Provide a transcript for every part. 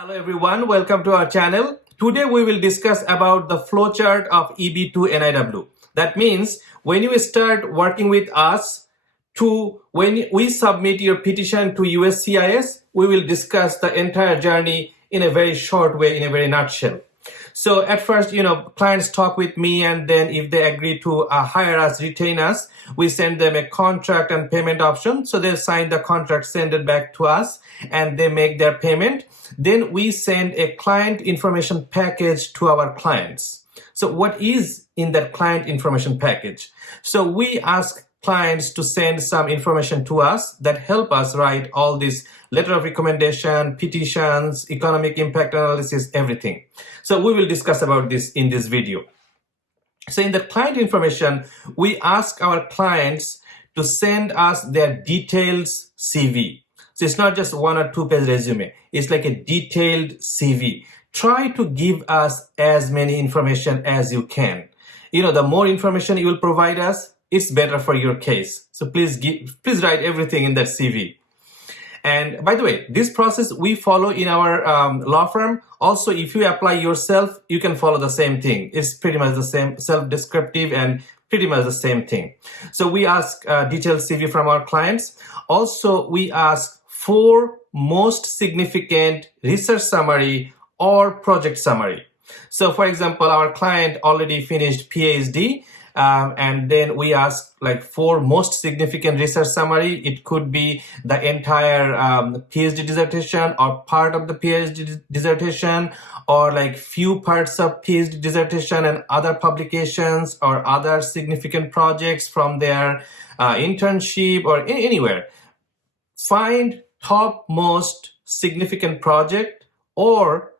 Hello everyone, welcome to our channel. Today we will discuss about the flowchart of EB2 NIW. That means when you start working with us to when we submit your petition to USCIS, we will discuss the entire journey in a very short way, in a very nutshell. So at first, clients talk with me, and then if they agree to hire us, retain us, we send them a contract and payment option. So they sign the contract, send it back to us, and they make their payment. Then we send a client information package to our clients. So what is in that client information package? So we ask clients to send some information to us that help us write all this letter of recommendation, petitions, economic impact analysis, everything. So we will discuss about this in this video. So in the client information, we ask our clients to send us their detailed CV. So it's not just 1 or 2 page resume. It's like a detailed CV. Try to give us as many information as you can. The more information you will provide us, it's better for your case. So please write everything in that CV. And by the way, this process we follow in our law firm. Also, if you apply yourself, you can follow the same thing. It's pretty much the same, self-descriptive and pretty much the same thing. So we ask detailed CV from our clients. Also, we ask for most significant research summary or project summary. So for example, our client already finished PhD. And then we ask for most significant research summary. It could be the entire PhD dissertation or part of the PhD dissertation, or few parts of PhD dissertation and other publications or other significant projects from their internship or anywhere. Find top most significant project or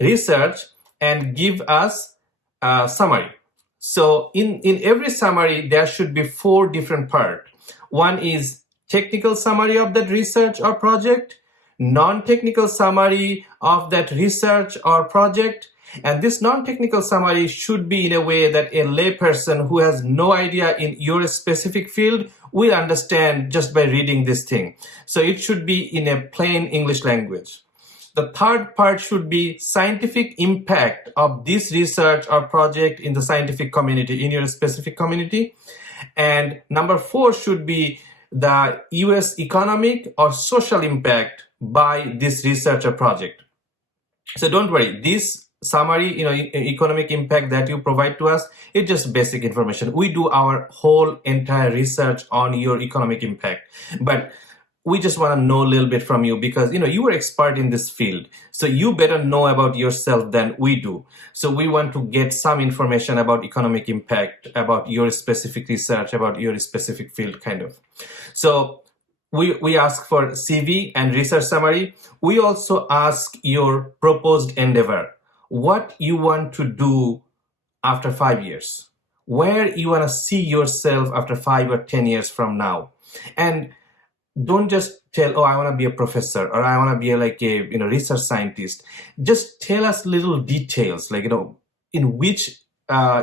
research and give us a summary. So in every summary, there should be 4 different parts. One is technical summary of that research or project, non-technical summary of that research or project, and this non-technical summary should be in a way that a layperson who has no idea in your specific field will understand just by reading this thing. So it should be in a plain English language. The third part should be scientific impact of this research or project in the scientific community, in your specific community. And number 4 should be the US economic or social impact by this research or project. So don't worry, this summary, economic impact that you provide to us, it's just basic information. We do our whole entire research on your economic impact. But we just want to know a little bit from you because, you are expert in this field. So you better know about yourself than we do. So we want to get some information about economic impact, about your specific research, about your specific field kind of. So we ask for CV and research summary. We also ask your proposed endeavor. What you want to do after 5 years. Where you want to see yourself after 5 or 10 years from now. And don't just tell, I want to be a professor or I want to be a research scientist. Just tell us little details, in which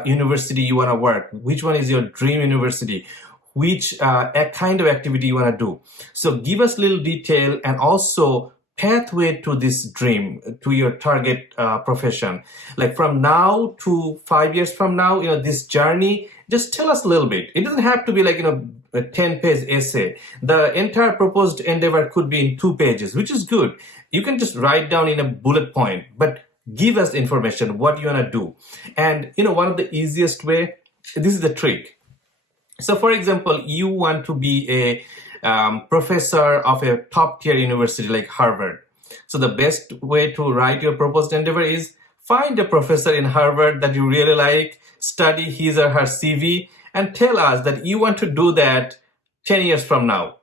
university you want to work, which one is your dream university, which kind of activity you want to do. So give us little detail and also pathway to this dream, to your target profession. From now to 5 years from now, this journey, just tell us a little bit. It doesn't have to be a 10-page essay. The entire proposed endeavor could be in 2 pages, which is good. You can just write down in a bullet point, but give us information, what you want to do. And, one of the easiest way, this is the trick. So for example, you want to be a professor of a top-tier university like Harvard. So the best way to write your proposed endeavor is find a professor in Harvard that you really like, study his or her CV, and tell us that you want to do that 10 years from now.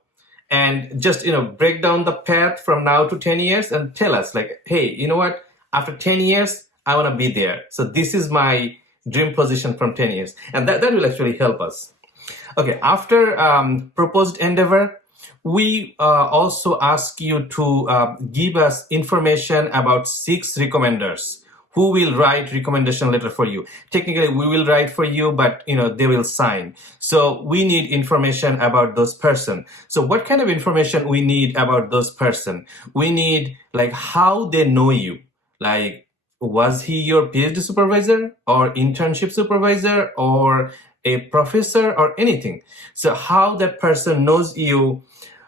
And just, break down the path from now to 10 years and tell us hey, you know what? After 10 years, I want to be there. So this is my dream position from 10 years. And that will actually help us. Okay, after proposed endeavor, we also ask you to give us information about 6 recommenders who will write recommendation letter for you. Technically, we will write for you, but they will sign. So we need information about those person. So what kind of information we need about those person? We need like how they know you. Like, was he your PhD supervisor or internship supervisor or a professor or anything? So how that person knows you.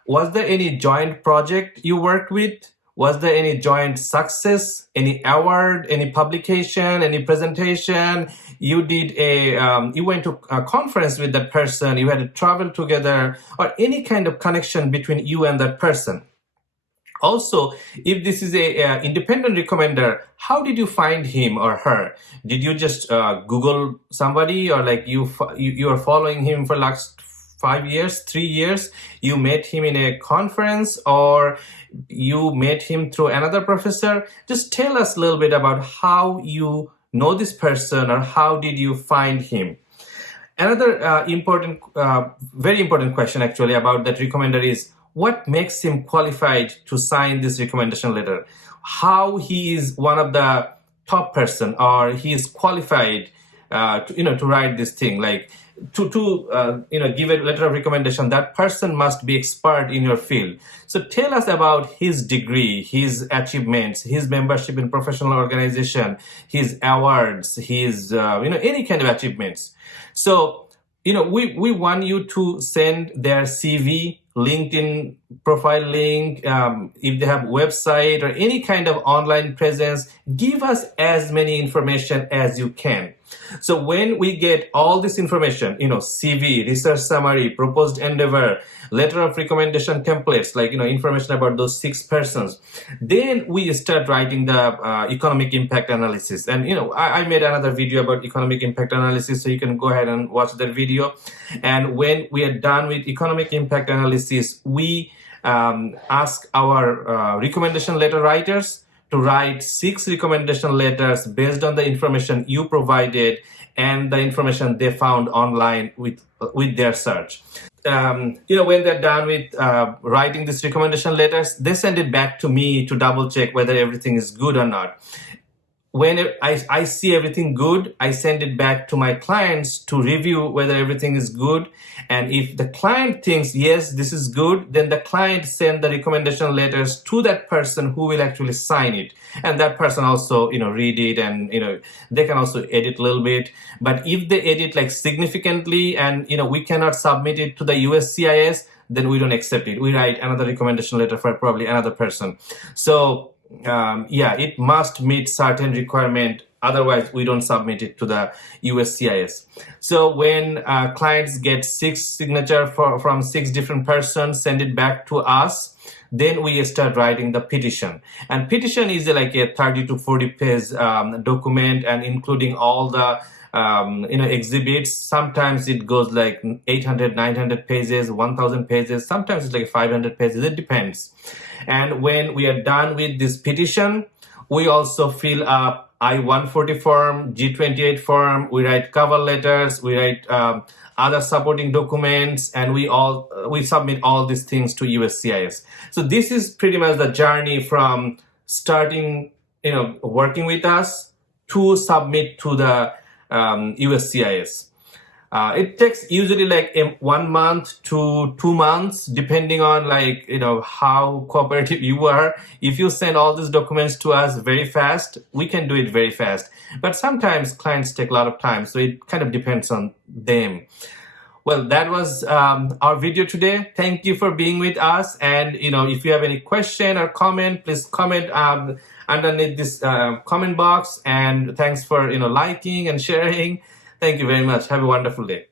Was there any joint project you worked with? Was there any joint success, any award, any publication, any presentation? You did you went to a conference with that person, you had to travel together, or any kind of connection between you and that person. Also, if this is a independent recommender, how did you find him or her? Did you just Google somebody, or like you are following him for last 5 years, 3 years? You met him in a conference, or you met him through another professor? Just tell us a little bit about how you know this person, or how did you find him? Another very important question actually about that recommender is, what makes him qualified to sign this recommendation letter? How he is one of the top person, or he is qualified to write this thing, like to give a letter of recommendation. That person must be expert in your field. So tell us about his degree, his achievements, his membership in professional organization, his awards, his any kind of achievements. So we want you to send their CV, LinkedIn profile link, if they have website or any kind of online presence. Give us as many information as you can. So when we get all this information, CV, research summary, proposed endeavor, letter of recommendation templates, like information about those 6 persons, then we start writing the economic impact analysis. And I made another video about economic impact analysis, so you can go ahead and watch that video. And when we are done with economic impact analysis, we ask our recommendation letter writers to write 6 recommendation letters based on the information you provided and the information they found online with their search. When they're done with writing these recommendation letters, they send it back to me to double check whether everything is good or not. When I see everything good, I send it back to my clients to review whether everything is good. And if the client thinks, yes, this is good, then the client send the recommendation letters to that person who will actually sign it. And that person also, read it, and, they can also edit a little bit. But if they edit like significantly and, we cannot submit it to the USCIS, then we don't accept it. We write another recommendation letter for probably another person. So, it must meet certain requirement. Otherwise, we don't submit it to the USCIS. So when clients get 6 signature from 6 different persons, send it back to us, then we start writing the petition. And petition is like a 30 to 40 page document, and including all the exhibits. Sometimes it goes like 800, 900 pages, 1000 pages. Sometimes it's like 500 pages. It depends. And when we are done with this petition, we also fill up I-140 form, G28 form. We write cover letters. We write other supporting documents, and we submit all these things to USCIS. So this is pretty much the journey from starting, working with us to submit to the USCIS. It takes usually like 1 month to 2 months, depending on how cooperative you are. If you send all these documents to us very fast, we can do it very fast. But sometimes clients take a lot of time, so it kind of depends on them. Well, that was our video today. Thank you for being with us. And if you have any question or comment, please comment underneath this comment box. And thanks for liking and sharing. Thank you very much. Have a wonderful day.